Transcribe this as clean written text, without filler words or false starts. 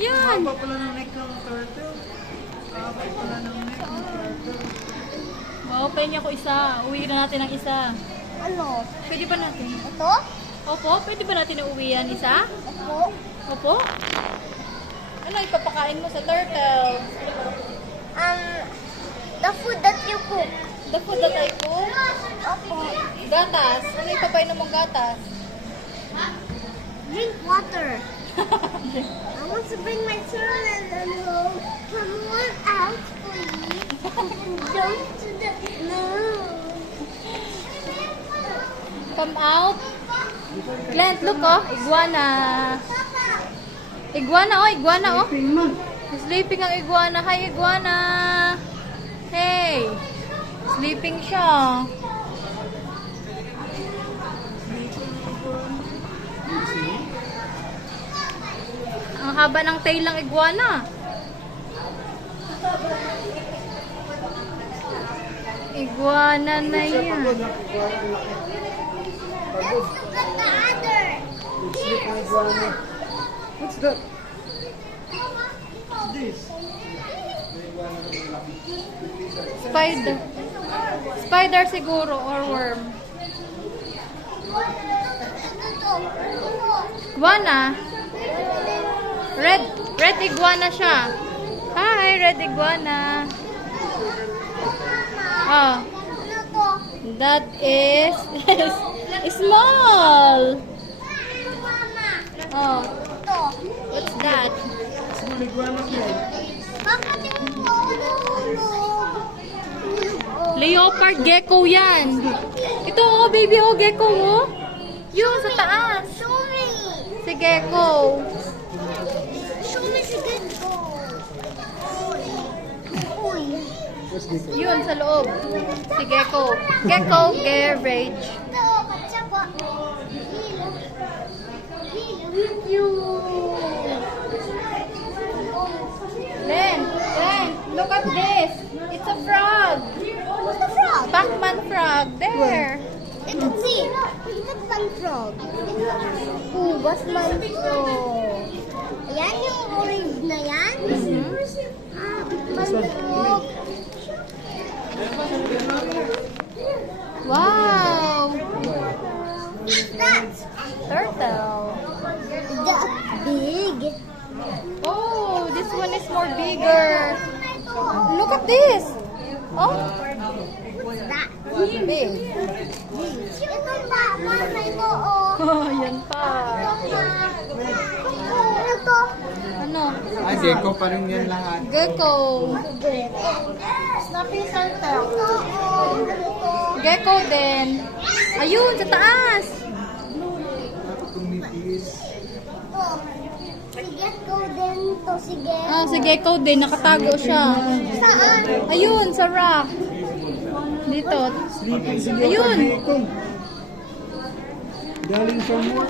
Yan. Haba pala ng neck ng turtle. Haba pala ng neck ng turtle. Wow, pahingi ako isa. Uwi na natin ang isa. Ano? Pwede ba natin? Ito? Opo, pwede ba natin uuwian isa? Ito? Opo. Ano ipapakain mo sa turtle? The food that you cook. The food that I cook? Opo. Gatas. Ano ipapainom mong gatas? Drink water. I want to bring my children and home. Come on out, please. Go to the moon. Come out. Clint, look oh. Iguana. Iguana oh, iguana oh. Sleeping ang iguana. Hi, iguana. Hey. Sleeping siya. Ang haba ng tail ng iguana. Iguana na yan. Let's look at the other. Here. What's that? What's this? Spider. Spider siguro or worm. Iguana. Red iguana siya. Hi, red iguana. Oh, Ano to? that is small. Mama. Oh, Ito. what's that? Small iguana ko. Bakit yung tulog? Leopard gecko yan. Ito oh, baby oh, gecko oh. Yun, sa taas. Show me. Si gecko. Show me si Gecko. Uy. What's this? Yun, sa loob. Si gecko. Gecko garage. Ito, katsaka. Hilo. Len, look at this. It's a frog. What's the frog? Pac-Man frog. There. Ito si. Batman frog. Batman frog. Ayan yung orange na yan. Batman frog. Wow. That's Turtle. big. Oh, this one is more bigger. Look at this. Oh, What's that? big. Ito pa, mama ito oh. Oh, yan pa. Ano to? Ano? Ay, gecko pa rin yan lahat. Gecko. Snappy turtle. Gecko din. Ayun, sa taas. Tumitis. Si Gecko din to, si Gecko. Ah, si Gecko din. Nakatago siya. Saan? Ayun, sa rock. Dito. Sleeping si Ayun. gecko. Galing sa mo.